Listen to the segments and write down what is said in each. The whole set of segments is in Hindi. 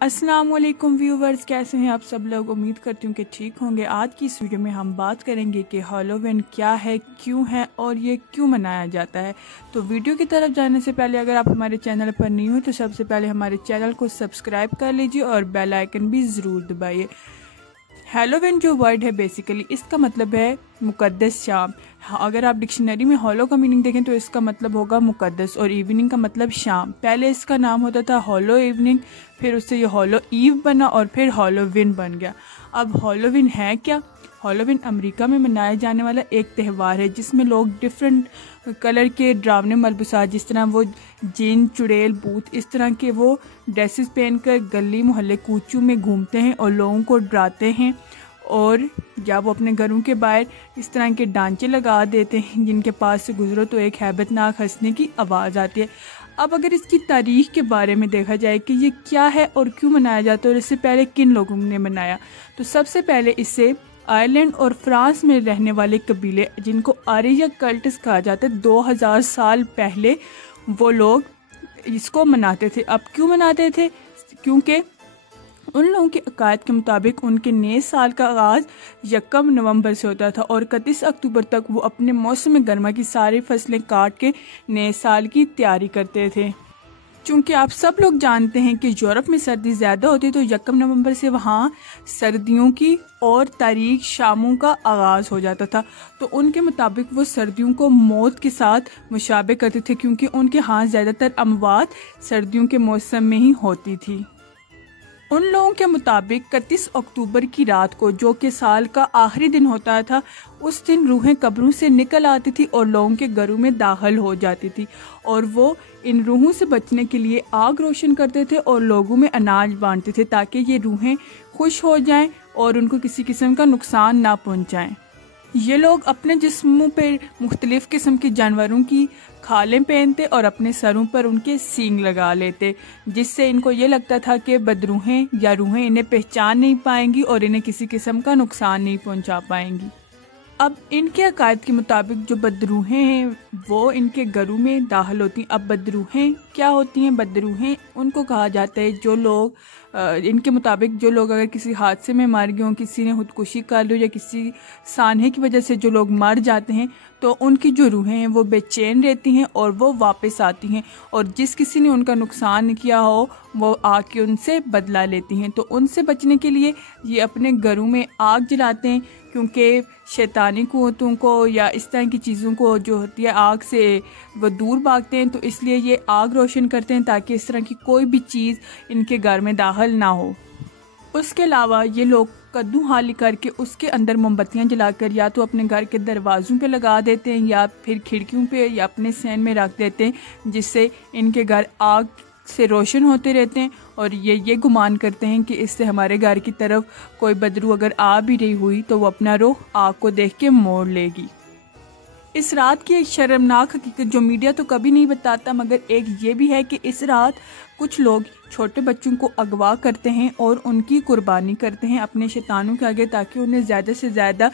अस्सलाम वालेकुम व्यूवर्स, कैसे हैं आप सब लोग। उम्मीद करती हूँ कि ठीक होंगे। आज की इस वीडियो में हम बात करेंगे कि हैलोवीन क्या है, क्यों है और ये क्यों मनाया जाता है। तो वीडियो की तरफ जाने से पहले अगर आप हमारे चैनल पर नहीं हो तो सबसे पहले हमारे चैनल को सब्सक्राइब कर लीजिए और बेल आइकन भी ज़रूर दबाइए। हैलोवीन जो वर्ड है बेसिकली इसका मतलब है मुकद्दस शाम। अगर आप डिक्शनरी में हॉलो का मीनिंग देखें तो इसका मतलब होगा मुकद्दस और इवनिंग का मतलब शाम। पहले इसका नाम होता था हॉलो इवनिंग, फिर उससे ये हॉलो ईव बना और फिर हैलोवीन बन गया। अब हैलोवीन है क्या? हैलोवीन अमेरिका में मनाया जाने वाला एक त्यौहार है जिसमें लोग डिफरेंट कलर के डरावने मलबूसात, जिस तरह वो जिन, चुड़ैल, भूत, इस तरह के वो ड्रेसेस पहनकर गली मोहल्ले कूचों में घूमते हैं और लोगों को डराते हैं। और या वो अपने घरों के बाहर इस तरह के ढांचे लगा देते हैं जिनके पास से गुजरो तो एक हैबतनाक हंसने की आवाज़ आती है। अब अगर इसकी तारीख़ के बारे में देखा जाए कि ये क्या है और क्यों मनाया जाता है और इससे पहले किन लोगों ने मनाया, तो सबसे पहले इसे आयरलैंड और फ्रांस में रहने वाले कबीले जिनको आर्य कल्ट्स कहा जाता है, 2000 साल पहले वो लोग इसको मनाते थे। अब क्यों मनाते थे? क्योंकि उन लोगों के अकायद के मुताबिक उनके नए साल का आगाज़ 1 नवंबर से होता था और 31 अक्टूबर तक वो अपने मौसम गर्मा की सारी फसलें काट के नए साल की तैयारी करते थे। चूँकि आप सब लोग जानते हैं कि यूरोप में सर्दी ज़्यादा होती है तो 1 नवंबर से वहाँ सर्दियों की और तारीख शामों का आगाज़ हो जाता था। तो उनके मुताबिक वो सर्दियों को मौत के साथ मुशाबे करते थे क्योंकि उनके यहाँ ज़्यादातर अमवात सर्दियों के मौसम में ही होती थी। उन लोगों के मुताबिक 31 अक्टूबर की रात को, जो कि साल का आखिरी दिन होता था, उस दिन रूहें कब्रों से निकल आती थी और लोगों के घरों में दाखिल हो जाती थी और वो इन रूहों से बचने के लिए आग रोशन करते थे और लोगों में अनाज बांटते थे ताकि ये रूहें खुश हो जाएं और उनको किसी किस्म का नुकसान ना पहुंचाएं। ये लोग अपने जिस्मों पर मुख्तलिफ़ किस्म के जानवरों की खालें पहनते और अपने सरों पर उनके सींग लगा लेते, जिससे इनको ये लगता था कि बदरूहें या रूहें इन्हें पहचान नहीं पाएंगी और इन्हें किसी किस्म का नुकसान नहीं पहुंचा पाएंगी। अब इनके अकायद के मुताबिक जो बदरूहें हैं वो इनके घरों में दाखिल होती हैं। अब बदरूहें क्या होती हैं? बदरूहें उनको कहा जाता है जो लोग इनके मुताबिक जो लोग अगर किसी हादसे में मर गए हों, किसी ने खुदकुशी कर ली या किसी सान्हे की वजह से जो लोग मर जाते हैं, तो उनकी जो रूहें हैं वो बेचैन रहती हैं और वो वापस आती हैं और जिस किसी ने उनका नुकसान किया हो वो आके उनसे बदला लेती हैं। तो उनसे बचने के लिए ये अपने घरों में आग जलाते हैं क्योंकि शैतानी कुव्वतों को या इस तरह की चीज़ों को जो होती है आग से वो दूर भागते हैं। तो इसलिए ये आग रोशन करते हैं ताकि इस तरह की कोई भी चीज़ इनके घर में दाखिल ना हो। उसके अलावा ये लोग कद्दू हाली करके उसके अंदर मोमबत्तियां जलाकर या तो अपने घर के दरवाज़ों पे लगा देते हैं या फिर खिड़कियों पे या अपने सहन में रख देते हैं, जिससे इनके घर आग से रोशन होते रहते हैं और ये गुमान करते हैं कि इससे हमारे घर की तरफ कोई बदरू अगर आ भी रही हुई तो वो अपना रुख आग को देख के मोड़ लेगी। इस रात की एक शर्मनाक हकीकत जो मीडिया तो कभी नहीं बताता, मगर एक ये भी है कि इस रात कुछ लोग छोटे बच्चों को अगवा करते हैं और उनकी कुर्बानी करते हैं अपने शैतानों के आगे ताकि उन्हें ज़्यादा से ज़्यादा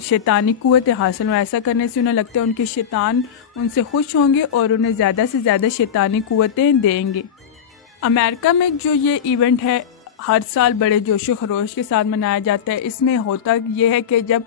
शैतानी कुव्वतें हासिल हो। ऐसा करने से उन्हें लगता है उनके शैतान उनसे खुश होंगे और उन्हें ज़्यादा से ज़्यादा शैतानी कुव्वतें देंगे। अमेरिका में जो ये इवेंट है हर साल बड़े जोशो खरोश के साथ मनाया जाता है। इसमें होता यह है कि जब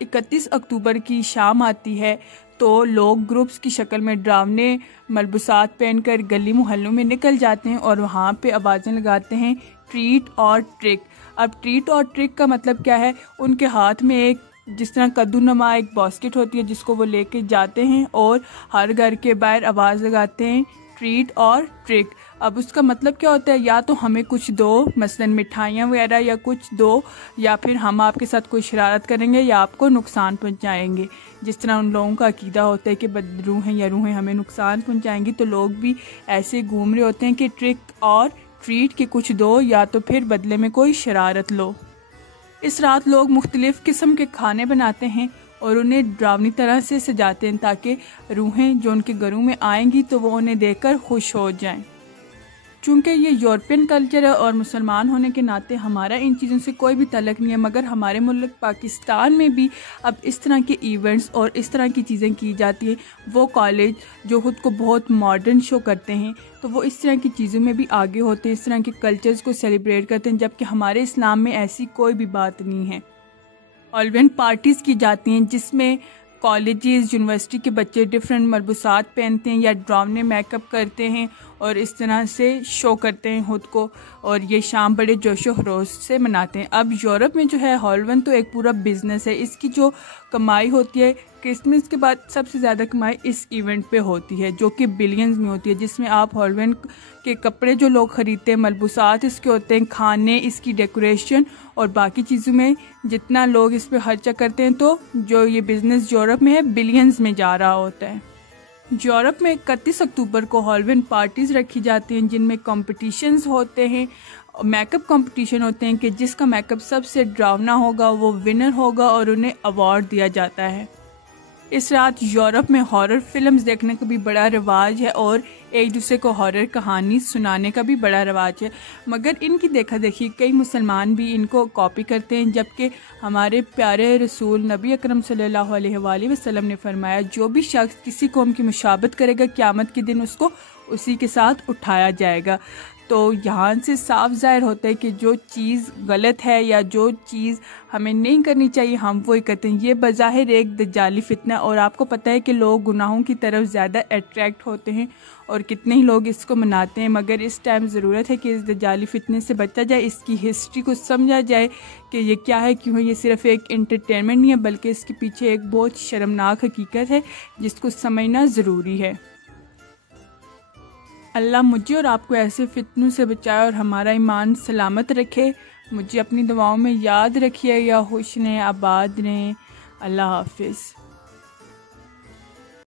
31 अक्टूबर की शाम आती है तो लोग ग्रुप्स की शक्ल में डरावने मलबूसात पहनकर गली मोहल्लों में निकल जाते हैं और वहाँ पे आवाज़ें लगाते हैं ट्रीट और ट्रिक। अब ट्रीट और ट्रिक का मतलब क्या है? उनके हाथ में एक जिस तरह कद्दू नमा एक बास्केट होती है जिसको वो लेके जाते हैं और हर घर के बाहर आवाज़ लगाते हैं ट्रीट और ट्रिक। अब उसका मतलब क्या होता है? या तो हमें कुछ दो, मसलन मिठाइयाँ वगैरह या कुछ दो, या फिर हम आपके साथ कोई शरारत करेंगे या आपको नुकसान पहुँचाएंगे। जिस तरह उन लोगों का अकीदा होता है कि बदरूहें या रूहें हमें नुकसान पहुँचाएंगी, तो लोग भी ऐसे घूम रहे होते हैं कि ट्रिक और ट्रीट के कुछ दो या तो फिर बदले में कोई शरारत लो। इस रात लोग मुख्तलिफ़ किस्म के खाने बनाते हैं और उन्हें डरावनी तरह से सजाते हैं ताकि रूहें जो उनके घरों में आएंगी तो वो उन्हें देखकर खुश हो जाएं। चूँकि ये यूरोपियन कल्चर है और मुसलमान होने के नाते हमारा इन चीज़ों से कोई भी तल्लुक़ नहीं है, मगर हमारे मुल्क पाकिस्तान में भी अब इस तरह के इवेंट्स और इस तरह की चीज़ें की जाती हैं। वो कॉलेज जो ख़ुद को बहुत मॉडर्न शो करते हैं तो वो इस तरह की चीज़ों में भी आगे होते हैं, इस तरह के कल्चर्स को सेलिब्रेट करते हैं, जबकि हमारे इस्लाम में ऐसी कोई भी बात नहीं है। हॉलोवीन पार्टीज़ की जाती हैं जिसमें कॉलेजेस यूनिवर्सिटी के बच्चे डिफरेंट मलबूसात पहनते हैं या ड्रामने मेकअप करते हैं और इस तरह से शो करते हैं खुद को, और ये शाम बड़े जोशो खरोश से मनाते हैं। अब यूरोप में जो है हॉलोवीन तो एक पूरा बिज़नेस है। इसकी जो कमाई होती है क्रिसमस के बाद सबसे ज़्यादा कमाई इस इवेंट पे होती है जो कि बिलियंस में होती है, जिसमें आप हॉलोवीन के कपड़े जो लोग ख़रीदते हैं, मलबूसात इसके होते हैं, खाने, इसकी डेकोरेशन और बाकी चीज़ों में जितना लोग इस पर खर्चा करते हैं, तो जो ये बिज़नेस यूरोप में है बिलियंस में जा रहा होता है। यूरोप में 31 अक्टूबर को हॉलोवीन पार्टीज़ रखी जाती हैं जिनमें कॉम्पिटिशन्स होते हैं, मेकअप कंपटीशन होते हैं कि जिसका मेकअप सबसे डरावना होगा वो विनर होगा और उन्हें अवार्ड दिया जाता है। इस रात यूरोप में हॉरर फिल्म्स देखने का भी बड़ा रिवाज है और एक दूसरे को हॉरर कहानी सुनाने का भी बड़ा रिवाज है, मगर इनकी देखा देखी कई मुसलमान भी इनको कॉपी करते हैं, जबकि हमारे प्यारे रसूल नबी अकरम सल्लल्लाहु अलैहि वसल्लम ने फरमाया जो भी शख्स किसी कौम की मुशाबत करेगा क़यामत के दिन उसको उसी के साथ उठाया जाएगा। तो यहाँ से साफ ज़ाहिर होता है कि जो चीज़ गलत है या जो चीज़ हमें नहीं करनी चाहिए हम वही करते हैं। ये बज़ाहिर एक दज्जाली फितना, और आपको पता है कि लोग गुनाहों की तरफ ज़्यादा अट्रैक्ट होते हैं और कितने ही लोग इसको मनाते हैं, मगर इस टाइम ज़रूरत है कि इस दज्जाली फितने से बचा जाए, इसकी हिस्ट्री को समझा जाए कि ये क्या है, क्यों है। ये सिर्फ़ एक एंटरटेनमेंट नहीं है बल्कि इसके पीछे एक बहुत शर्मनाक हकीकत है जिसको समझना ज़रूरी है। अल्लाह मुझे और आपको ऐसे फितनों से बचाए और हमारा ईमान सलामत रखे। मुझे अपनी दुआओं में याद रखिए। या खुश रहें, आबाद रहें। अल्लाह हाफिज़।